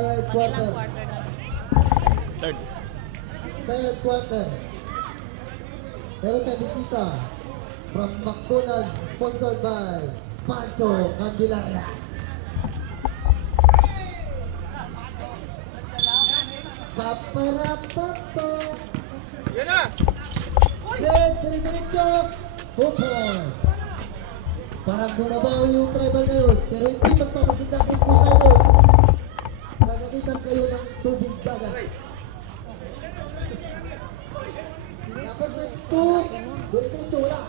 Ilang quarter. quarter na? Third. Third quarter. Meron tayo bisita from McDonald's, sponsored by Pancho Candelaria. Paparapapo. Yan na! Yes, dire-diretso. 2 points. Parang bumabaw yung tribal ngayon, pero hindi magpapasinda kung po tayo. Nagamitan kayo ng tubig dagat. Dapat may 2. Dire-diretso, wala.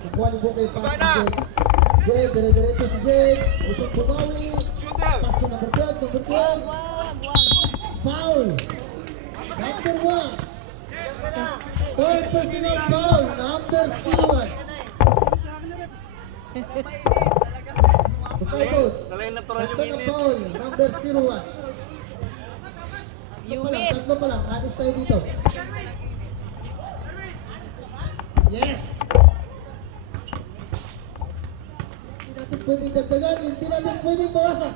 Nakuha ni Bukay pa si Jake. Jake, dire-diretso si Jake. Usong bumawi. Pass to number 12, number 12. Wag. Foul. Number 1. Third personal foul. Number 01. Poseidon. Talagang natural yung Personal init. foul. Number 01. Humid. Tatlo pa lang. Anis tayo dito. Yes. Hindi natin pwedeng dagdagan. Hindi natin pwedeng bawasan.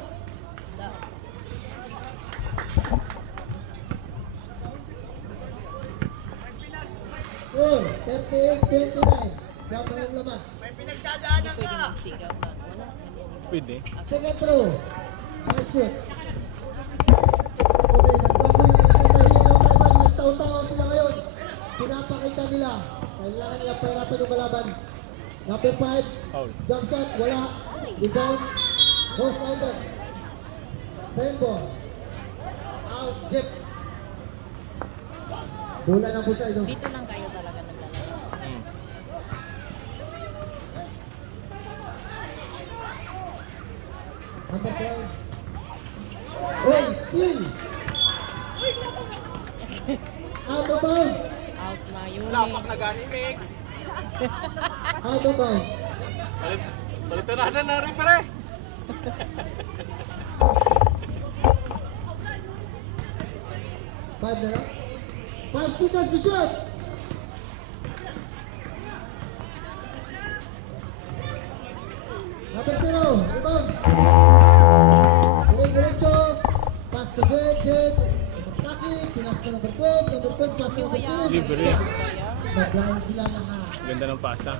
Oh, 38-29. Siyama ng laman. Hindi pwede magsigaw na. Wala. Pwede. Second throw. Nice shoot. Okay, nagbago na sa kanila. Yung tribal, nagtao-tao sila ngayon. Pinapakita nila. Kailangan nila pahirapan yung kalaban. Number 5. Foul. Jump shot. Wala. Rebound. Post outer. Same ball. Out. Chip. Bola ng Poseidon. Dito lang kayo talaga naglalaro. Number 12. Oy, steal. Out of bounds. Out na yun Lapak na gani, Meg. Out of bounds. Balitan na rin pare. 5 na lang. 5 seconds to shoot. Number 0. Rebound. Dire-diretso. Pass to Jet. Saki. Pinas to number 12. Number 12. Pass to number 2. Libre. Nag-ground sila ng Ganda ng pasa.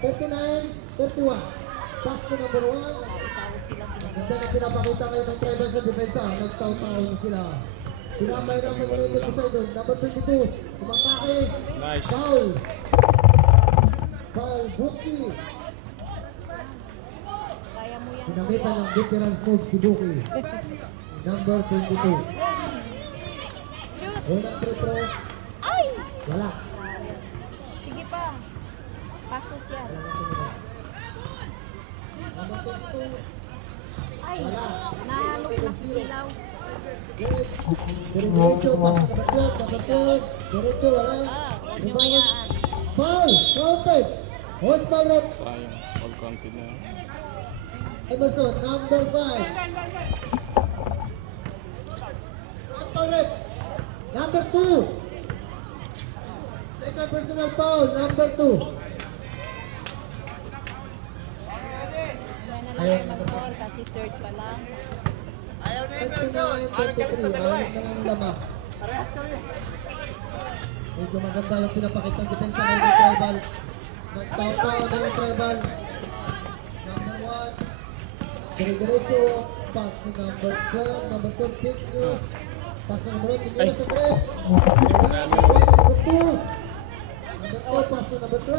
39-31. Pass to number 1. Tao silang ginagawa. Ganda na pinapakita kayo ng tribal sa depensa. Nagtaw-taw na sila. Pinamay na mga rin yung Poseidon. Number 22. Kumakake. Nice. Foul. Foul. Buki. Kaya mo yan. Pinamitan ng veteran move si Buki. Number 22. Shoot! Unang free throw. Ay! Wala. Sige pa. Pasok yan. Number 22. Ay! Nahalok na si Silaw. Diretso. Pass to number 12. Number 12. Diretso. Wala. Huwag niyo Rebound. bayaan. Foul. Counted. Host Magnet. Sayang. All counted na. Emerson, number 5. Magnet, number 2. Second personal foul, number 2. Yan na lang mag-call kasi third pa lang. 39-23, ayos na lang lamang. Medyo maganda yung pinapakitang depensa ng tribal. Nagtaw-taw na yung tribal. Number 1. Dire-diretso. Pass to number 12. Number 2, kick you. Pass to number 1. Tingin na sa 3. Number 2. Number 4. Pass to number 12.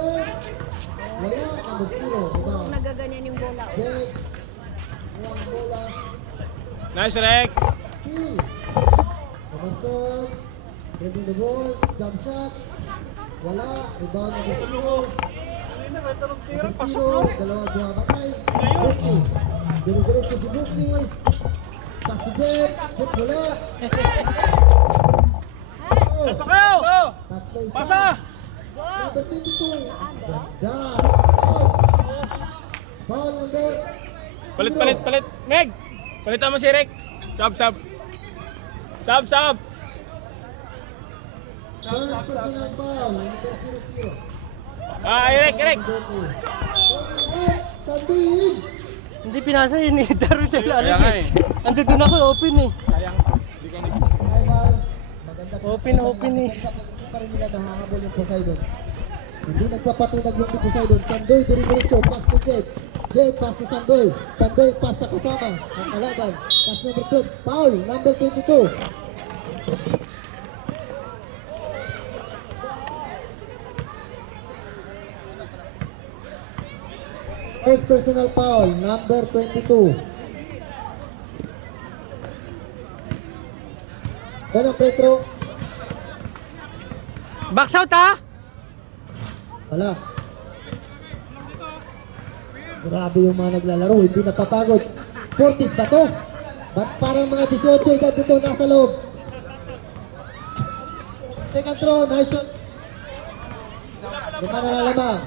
Wala. Number 0. Diba? Kung nagaganyan yung bola. Jake. Buwang bola. Nice, Rek. Steal. Emerson. Dribbling the ball. Jump shot. Wala. Rebound number 0. Pasok, no? Dalawa bumabatay. Buki. Dire-diretso si Buki. Pass to Jake. Jake wala. Oh. Ito kayo! Tatlo isa. Pasa! Number 22. Ganda. Out. Foul number Palit. Meg! Palitan mo si Rek. Sub. First personal foul. Number 0-0. Eric. Sandoy! Hindi pinasa yun eh. Daro sa ilalim Kaya nga eh. eh. Ando doon ako, open eh. Sayang. Hindi ko nakita sa Tribal. Maganda po. Open eh. Hindi pa rin nila nahahabol yung Poseidon. Hindi nagpapatinag yung Poseidon. Sandoy, dire-diretso. Pass to Jed. Jed, pass to Sandoy. Sandoy, pass sa kasama. Ang kalaban. Pass number 12. Foul. Number 22. First personal foul, number 22. Ganun, Petro. Box out ha? Wala. Grabe yung mga naglalaro, hindi napapagod. 40s ba to? Ba't parang mga 18 edad dito nasa loob? Second throw, nice shot. Lima na lamang.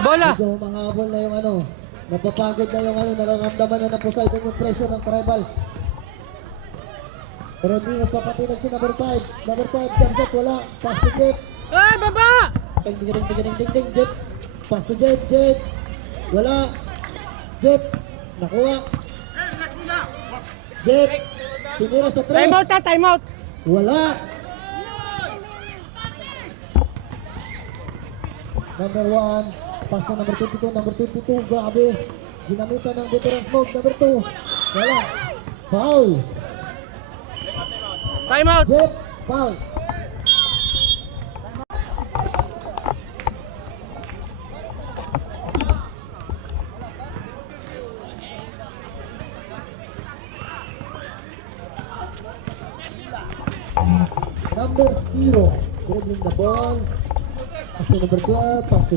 Bola! Medyo mahabol na yung ano. Napapagod na yung ano, nararamdaman na ng Poseidon yung pressure ng Tribal. Pero hindi nagpapatinag si number 5. Number 5, jump shot, wala. Pass to Jeff. Ah, baba! Ding, Jeff. Pass to Jeff. Wala. Jeff, nakuha. Jeff, tinira sa 3. Time out ha, time out! Wala. Number 1, pass na number 22, grabe. Ginamitan ng veteran mode, number 2. Wala. Foul. Time out! Jeff, foul. Number 0, dribbling the ball. Pass to number 12, pass to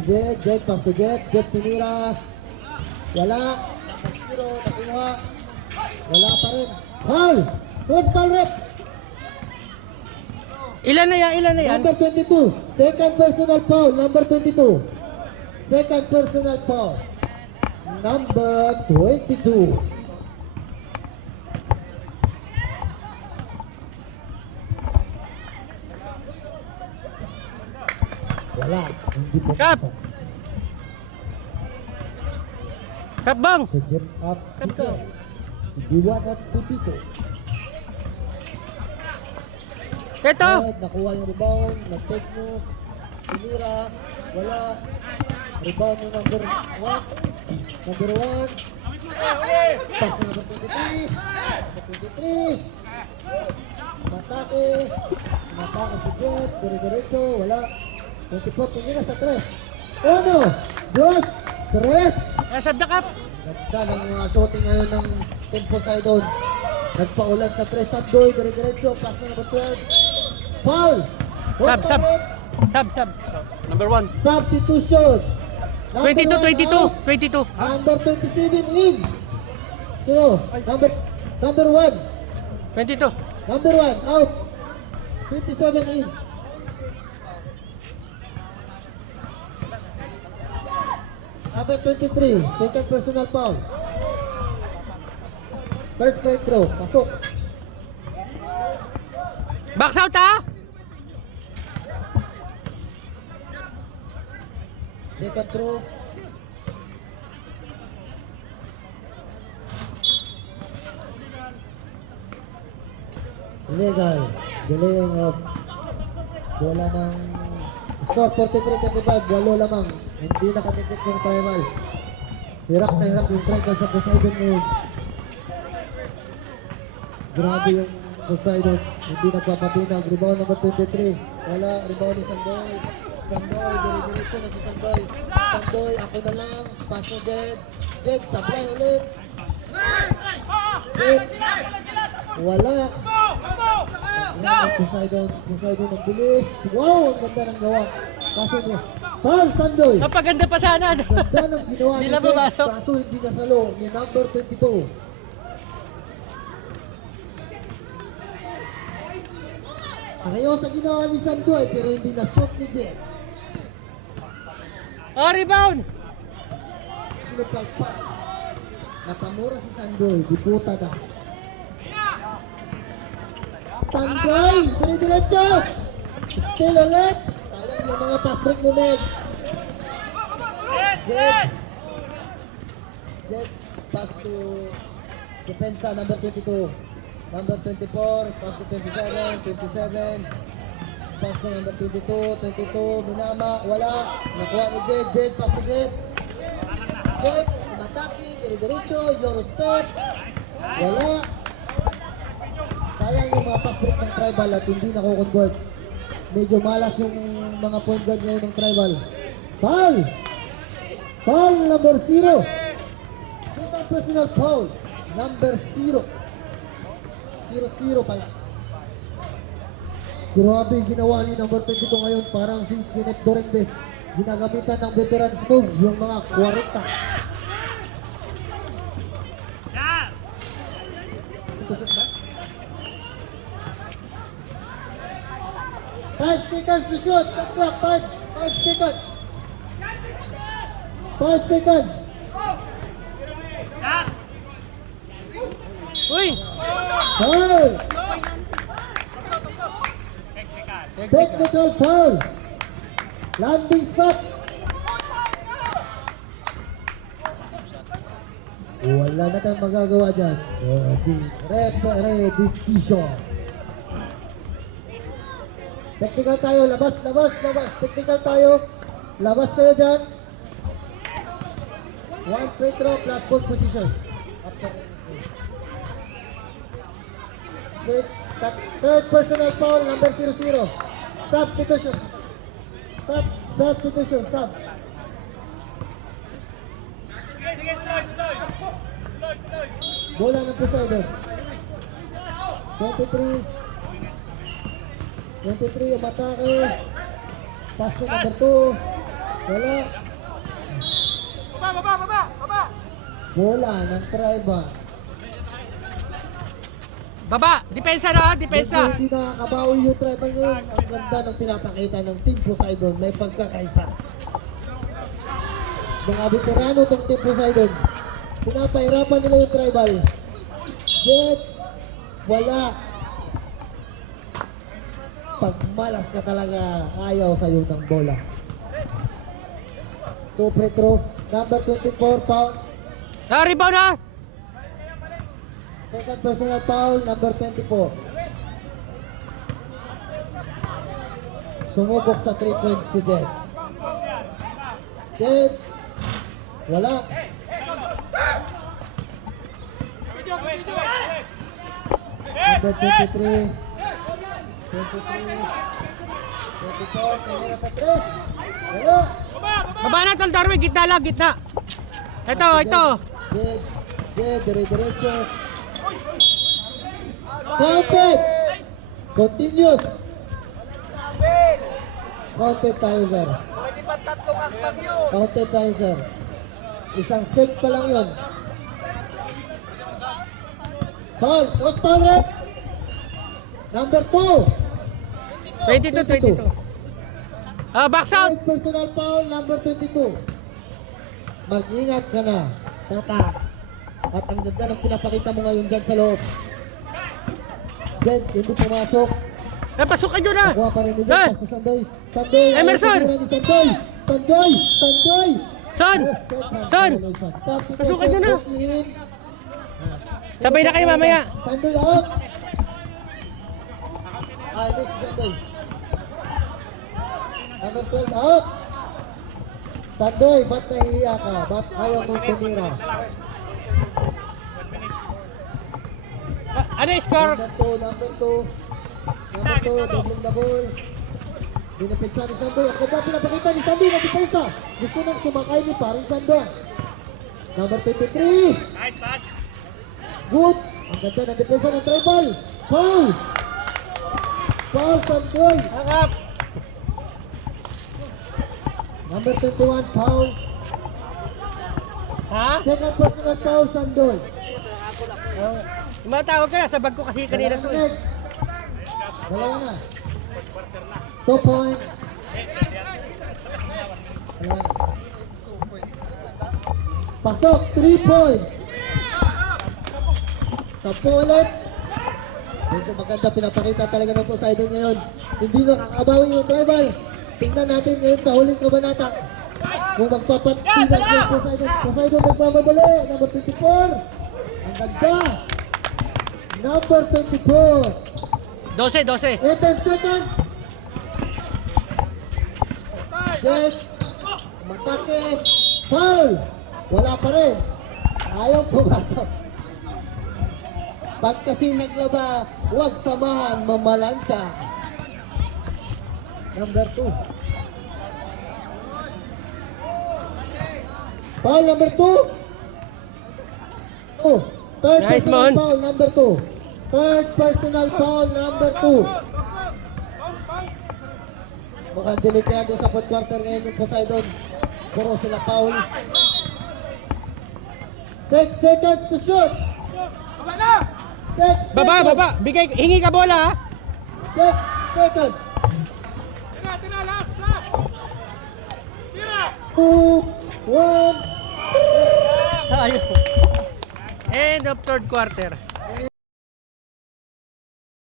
Jeff, Jeff tinira. Wala. Number 0, nakuha. Wala pa rin. Foul! Cross foul rep. Ilan na yan? Number 22, second personal foul, number 22. Second personal foul. Number 22. Wala. Hindi po. Kap! Kap bang! Si Jeff up. Si Jeff. Si Biwan at si Pico. Ito! Red, nakuha yung rebound. Nag-take move. Tinira. Wala. Rebound ni number 1. Number 1. Pass na number 23. Number 23. Matake. Matake si Jeff. Dire-diretso. Wala. 24. Tinira sa 3. 1. 2. 3. Nasab na kap! Ganda ng mga shooting ngayon ng Team Poseidon. Nagpaulan sa 3 Sandoy, dire-diretso, pass na number 12. Foul! Sub. Number 1. Substitution. Number 22. Number 27 in. Sino? Number 1. 22. Number 1 out. 27 in. Number 23, second personal foul. First free throw, pasok. Box out ha? Second throw. Illegal. Delaying of bola ng score 43-25, walo lamang. Hindi nakatitik yung Tribal. Hirap na hirap yung Tribal sa Poseidon ngayon. Grabe yung Poseidon. Hindi nagpapatinag. Rebound number 23. Wala. Rebound ni Sandoy. Sandoy. Dire-diretso na si Sandoy. Sandoy. Ako na lang. Pass mo Jed. Jed. Sablay ulit. Jed. Wala. Poseidon. Poseidon ang bilis. Wow! Ang ganda ng gawa. Kaso niya. Foul Sandoy. Napaganda pa sana. Ganda ng ginawa Hindi ni na Jed. pumasok. Kaso hindi nasalo ni number 22. Pareho sa ginawa ni Sandoy pero hindi na-shot ni Jed. Oh, rebound! Pinapalpak. Nakamura si Sandoy. Diputa na. Sandoy! Dire-diretso! Still ulit! Sayang yung mga pass break mo, Meg. Jet. Jet, pass to Depensa, number 22. Number 24, pass to 27, 27. Pass to number 22, 22. Minama, wala. Nakuha ni Jet, Jet, pass to Jet. Jet, umatake, dire-diretso, Eurostep. Wala. Sayang yung mga pass-break ng Tribal at hindi nako-convert. Medyo malas yung mga point guard ngayon ng Tribal. Foul! Foul number 0. Second personal foul. Number 0. 0-0 pala. Grabe yung ginawa ni number 22 ngayon. Parang si Kenneth Dorendes. Ginagamitan ng veterans move. Yung mga 40. Five seconds to shoot. Shot clock. 5 seconds. 5 seconds. Uy! Foul. Technical foul. Landing spot. Wala na tayong magagawa dyan. Referee decision. Technical tayo. Labas. Technical tayo. Labas kayo dyan. One free throw plus ball position. After third personal foul, number 00. Substitution. Substitution. Bola ng Poseidon. 23, umatake. Pass to number 2. Wala. Baba! Bola ng Tribal. Baba! Depensa na, depensa! Hindi nakakabawi yung Tribal ngayon. Ang ganda ng pinapakita ng Team Poseidon. May pagkakaisa. Mga veterano itong Team Poseidon. Pinapahirapan nila yung Tribal. Jet, wala. Pag malas ka talaga, ayaw sa'yo ng bola. 2 free throw. Number 24, foul. Rebound na! Second personal foul, number 24. Sumubok sa 3 points si Jet. Jet, wala. Number 23. 24, kanina sa 3. Wala. Baba na, Tol Darwin, gitna lang, gitna. Ito. Jet, dire-diretso. Counted! Continuous. Counted tayo, sir. Counted tayo, sir. Isang step pa lang yun. Foul. Post foul, rep. Number 2. 22. Box out! Third personal foul, number 22. Mag-ingat ka na. Tata. At ang ganda ng pinapakita mo ngayon dyan sa loob. Jen, hindi pumasok. Napasok ka dyan na! Nakuha pa rin ni Jen. Pas sa Sandoy. Sandoy. Emerson! Ayaw ni Sandoy. Sandoy. Son! Son! Pasok ka dyan na! Sabay na kayo mamaya. Sandoy out. Ito si Sandoy. Number 12 out. Sandoy, ba't nahihiya ka? Ba't ayaw mong tumira? Ano yung score? Number 2, doubling the ball. Binapigsa ni Sandoy. Ang ganda pinapakita ni Sandoy na depensa. Gusto nang sumakay ni paring Sandoy. Number 23. Nice pass. Good. Ang ganda ng depensa ng Tribal. Foul. Foul Sandoy. Angap! Number 21, foul. Ha? Second personal foul, Sandoy. Tumatawag ka na, sa bag ko kasi kanina to eh. Dalawa na. 2 point. Dalawa na. Pasok, 3 point. 10 ulit. Medyo maganda pinapakita talaga ng Poseidon ngayon. Hindi nakakabawi yung Tribal. Tingnan natin ngayon sa huling kabanata. Kung magpapatinas ng Poseidon. Poseidon nagmamadali. Number 24. Ang ganda. Number 24. 12. 10 seconds. Yes. Matake. Foul. Wala pa rin. Ayaw pumasok. Pag kasi naglaba, huwag samahan, mamalansya. Number 2. Foul number 2. Third Nice, personal man. foul number 2. Third personal foul number 2. Mukhang delikado sa fourth quarter ngayon yung Poseidon. Puro sila foul. 6 seconds to shoot. 6 seconds. Baba. Bigay, hingi ka bola ha. 6 seconds. 2, 1. End of third quarter.